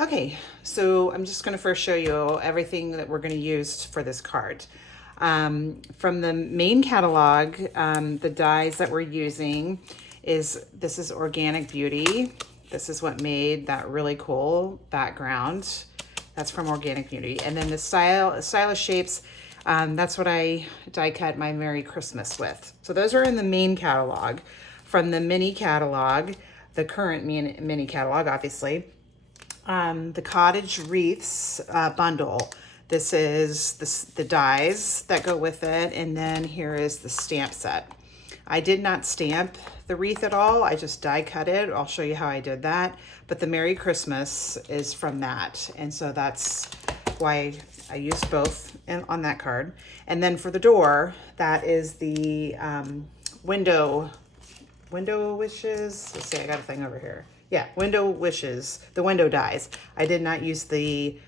Okay, so I'm just going to first show you everything that we're going to use for this card. From the main catalog, the dyes that we're using this is Organic Beauty. This is what made that really cool background. That's from Organic Beauty. And then the Stylish Shapes, that's what I die cut my Merry Christmas with. So those are in the main catalog. From the mini catalog, the current mini catalog, obviously, the Cottage Wreaths bundle. This is the dies that go with it, and then here is the stamp set. I did not stamp the wreath at all. I just die cut it. I'll show you how I did that. But the Merry Christmas is from that, and so that's why I used both on that card. And then for the door, that is the window wishes. Let's see, I got a thing over here. Yeah, window wishes, the window dies. I did not use the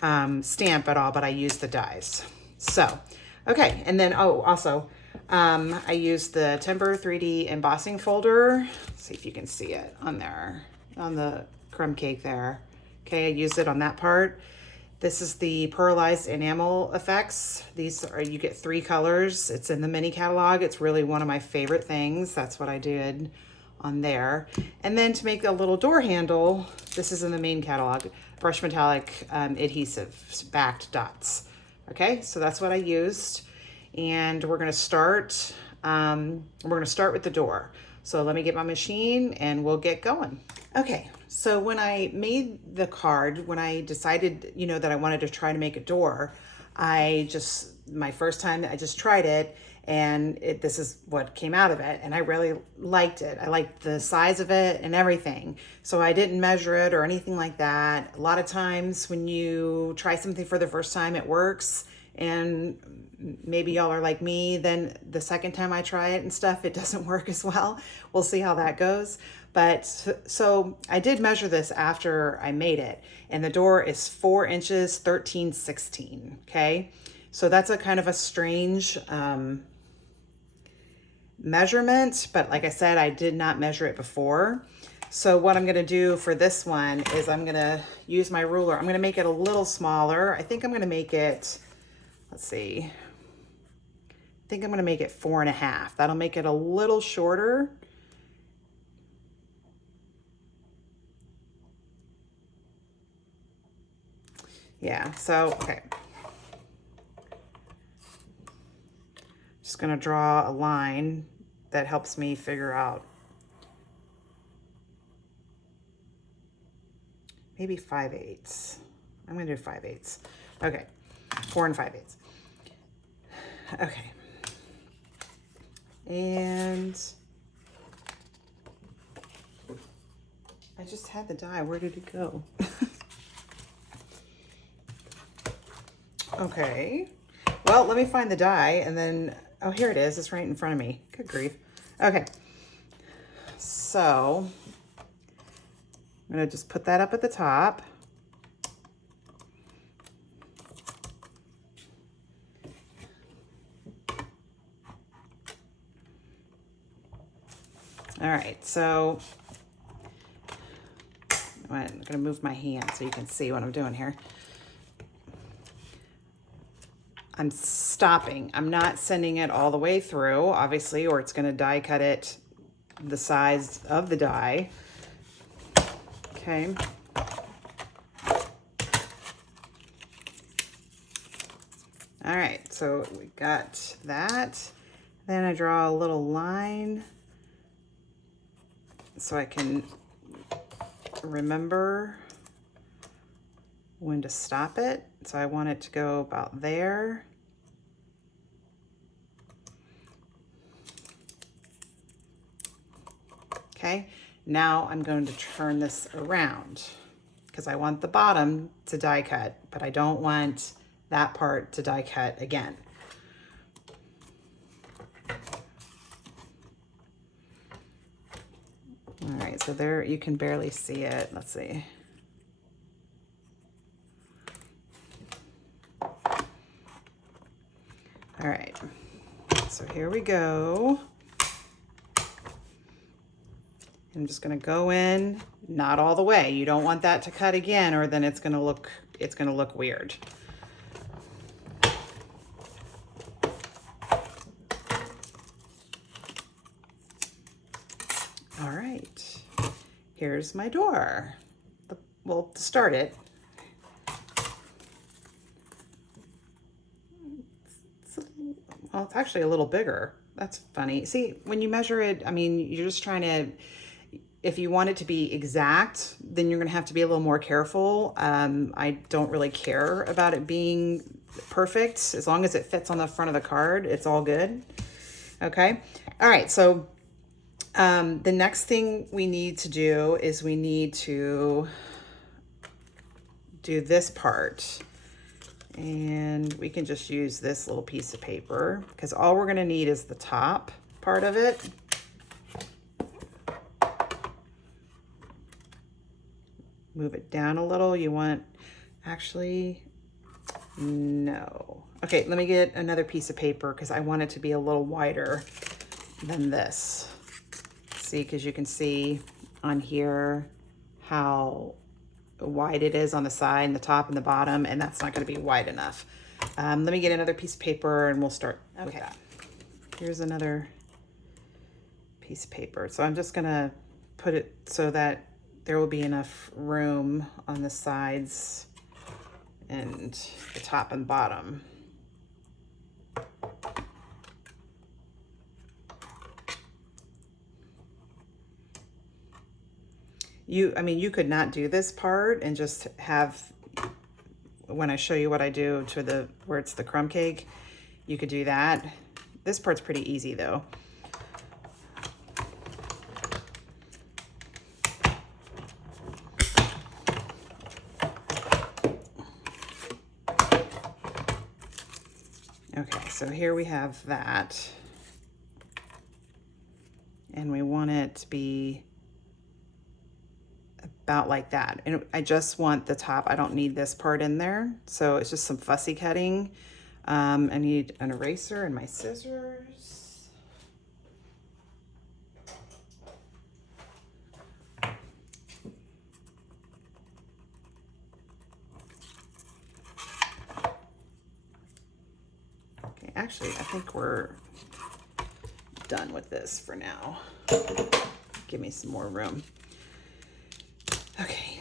stamp at all, but I used the dies. So, okay, and then, oh, also, I used the Timber 3D embossing folder. Let's see if you can see it on there, on the crumb cake there. Okay, I used it on that part. This is the pearlized enamel effects. These are, you get 3 colors. It's in the mini catalog. It's really one of my favorite things. That's what I did on there. And then to make a little door handle, this is in the main catalog, brush metallic adhesive backed dots. Okay, so that's what I used. And we're gonna start with the door. So let me get my machine and we'll get going. Okay, so when I made the card, when I decided, that I wanted to try to make a door, my first time, I just tried it, and this is what came out of it, and I really liked it. I liked the size of it and everything. So I didn't measure it or anything like that. A lot of times when you try something for the first time, it works, and maybe y'all are like me, then the second time I try it and stuff, it doesn't work as well. We'll see how that goes. But so I did measure this after I made it, and the door is 4 inches, 13/16. Okay, so that's a kind of a strange measurement, but like I said, I did not measure it before. So what I'm gonna do for this one is I'm gonna use my ruler. I'm gonna make it a little smaller. I think I'm gonna make it, let's see, I think I'm gonna make it 4.5. That'll make it a little shorter. Yeah, so, okay. Just gonna draw a line that helps me figure out maybe 5/8. I'm gonna do 5/8. Okay, 4 5/8. Okay. And I just had the die. Where did it go? Okay. Well, let me find the die and then, oh, here it is. It's right in front of me. Good grief. Okay. So I'm going to just put that up at the top. All right. So I'm going to move my hand so you can see what I'm doing here. I'm stopping. I'm not sending it all the way through, obviously, or it's going to die cut it the size of the die. Okay. All right, so we got that. Then I draw a little line so I can remember when to stop it. So I want it to go about there. Okay, now I'm going to turn this around because I want the bottom to die cut, but I don't want that part to die cut again. All right, so there you can barely see it. Let's see. All right, so here we go. I'm just gonna go in, not all the way. You don't want that to cut again, or then it's gonna look weird. All right, here's my door. Well, to start it, well, it's actually a little bigger. That's funny. See, when you measure it, I mean, you're just trying to, if you want it to be exact, then you're gonna have to be a little more careful. I don't really care about it being perfect. As long as it fits on the front of the card, it's all good. Okay. All right. So the next thing we need to do is we need to do this part. And we can just use this little piece of paper because all we're gonna need is the top part of it. Move it down a little. You want, actually, no. Okay, let me get another piece of paper because I want it to be a little wider than this. See, because you can see on here how wide it is on the side and the top and the bottom, and that's not going to be wide enough. Let me get another piece of paper and we'll start with that. Here's another piece of paper. So I'm just going to put it so that there will be enough room on the sides and the top and bottom. I mean, you could not do this part and just have, when I show you what I do to where it's the crumb cake, you could do that. This part's pretty easy though. Okay, so here we have that. And we want it to be about like that. And I just want the top. I don't need this part in there. So it's just some fussy cutting. I need an eraser and my scissors. Okay, actually, I think we're done with this for now. Give me some more room. Okay.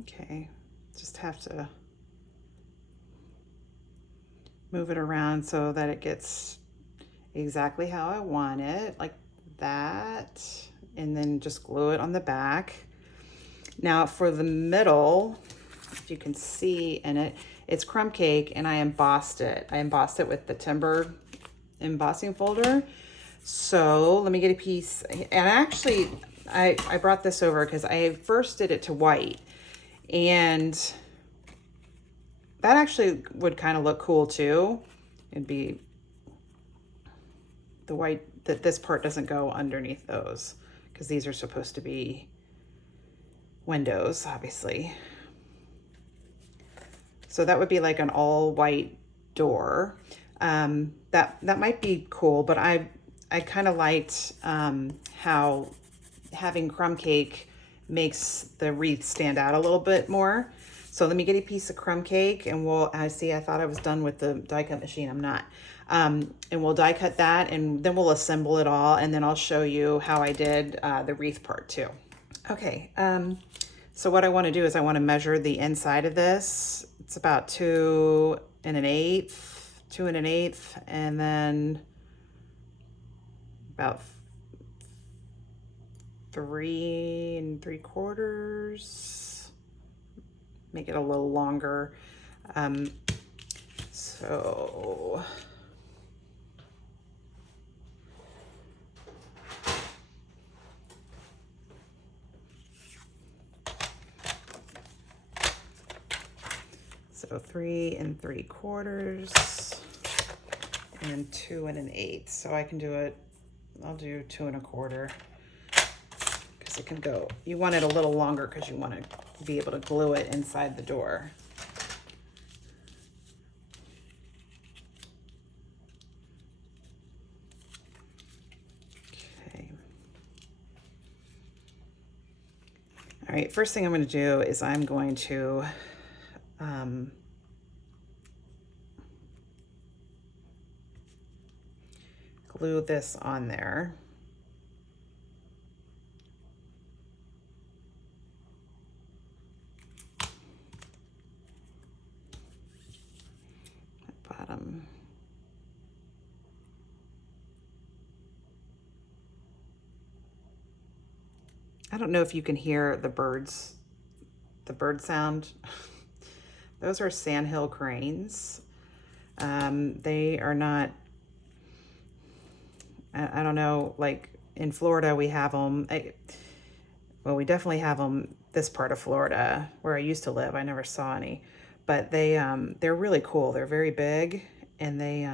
Okay, just have to move it around so that it gets exactly how I want it, like that, and then just glue it on the back. Now for the middle, if you can see in it, it's crumb cake and I embossed it. I embossed it with the timber embossing folder. So let me get a piece, and actually I brought this over because I first did it to white, and that actually would kind of look cool too. It'd be the white, that this part doesn't go underneath those because these are supposed to be windows, obviously. So that would be like an all white door. That might be cool, but I kind of liked how having crumb cake makes the wreath stand out a little bit more. So let me get a piece of crumb cake and I thought I was done with the die cut machine. I'm not. And we'll die cut that and then we'll assemble it all. And then I'll show you how I did the wreath part too. Okay. So what I want to do is I want to measure the inside of this. It's about 2 1/8, and then about 3 3/4. Make it a little longer. So So 3 3/4 and 2 1/8. So I can do it, I'll do 2 1/4 because it can go, you want it a little longer because you want to be able to glue it inside the door. Okay. All right, first thing I'm going to do is I'm going to glue this on there. Bottom. I don't know if you can hear the bird sound. Those are sandhill cranes. They are not, I don't know, like in Florida we have them. Well, we definitely have them this part of Florida where I used to live. I never saw any, but they're really cool. They're very big, and they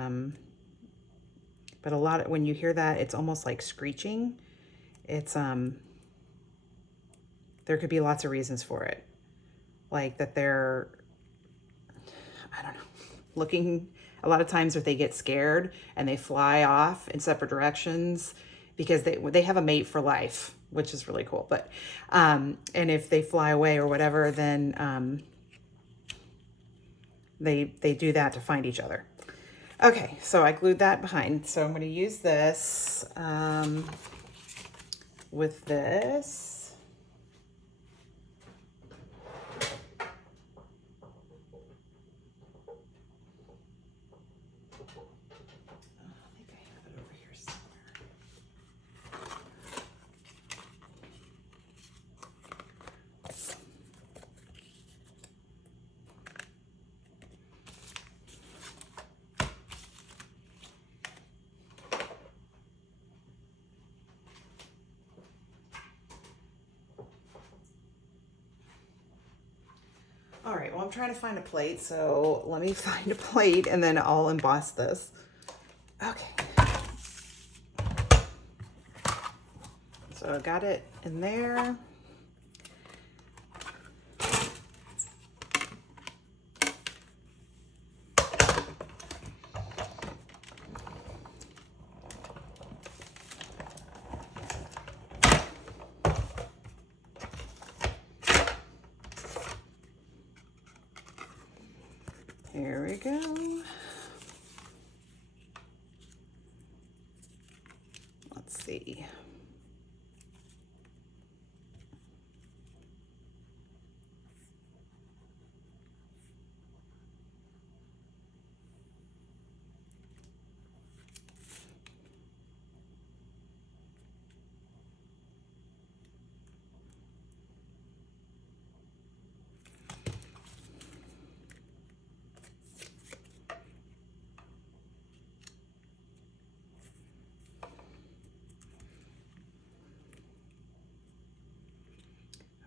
but a lot of, when you hear that, it's almost like screeching. It's there could be lots of reasons for it, like that they're, I don't know, looking, a lot of times if they get scared and they fly off in separate directions because they have a mate for life, which is really cool. But and if they fly away or whatever, then they do that to find each other. Okay, so I glued that behind. So I'm going to use this with this. All right, well, I'm trying to find a plate, so let me find a plate and then I'll emboss this. Okay. So I got it in there. Here we go. Let's see.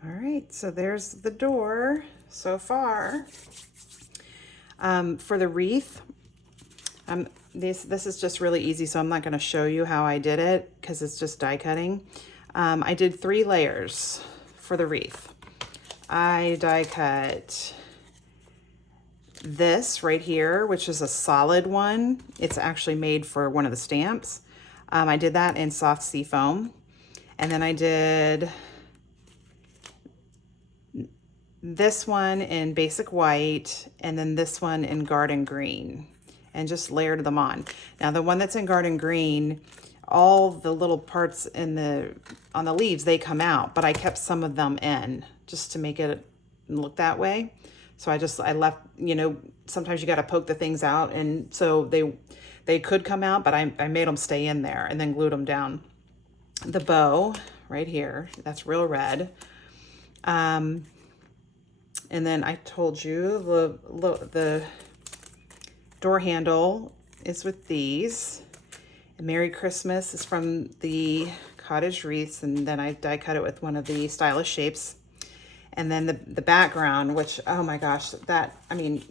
All right, so there's the door so far. For the wreath, this is just really easy, so I'm not going to show you how I did it because it's just die cutting. I did 3 layers for the wreath. I die cut this right here, which is a solid one. It's actually made for one of the stamps. I did that in soft sea foam, and then I did this one in basic white, and then this one in garden green, and just layered them on. Now the one that's in garden green, all the little parts on the leaves, they come out, but I kept some of them in just to make it look that way. So I left, you know, sometimes you got to poke the things out, and so they could come out, but I made them stay in there and then glued them down. The bow right here, that's real red. And then I told you the door handle is with these. And Merry Christmas is from the cottage wreaths, and then I die cut it with one of the stylish shapes. And then the background, which, oh my gosh, that, I mean,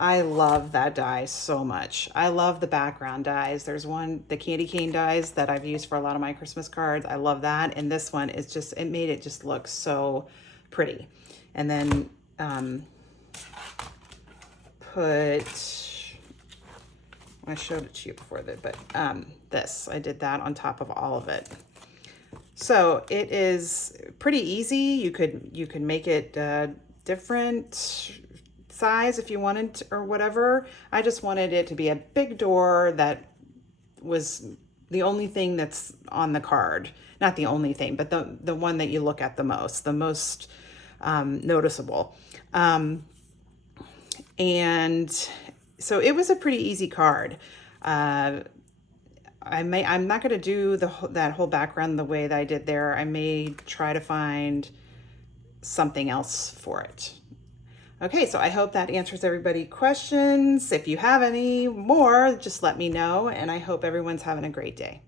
I love that die so much. I love the background dies. There's one, the candy cane dies that I've used for a lot of my Christmas cards. I love that. And this one is just, it made it just look so pretty. And then I showed it to you before that, but I did that on top of all of it. So it is pretty easy. You could make it different size if you wanted to, or whatever. I just wanted it to be a big door that was the only thing that's on the card. Not the only thing, but the one that you look at the most noticeable. And so it was a pretty easy card. I'm not going to do that whole background the way that I did there. I may try to find something else for it. Okay, so I hope that answers everybody's questions. If you have any more, just let me know, and I hope everyone's having a great day.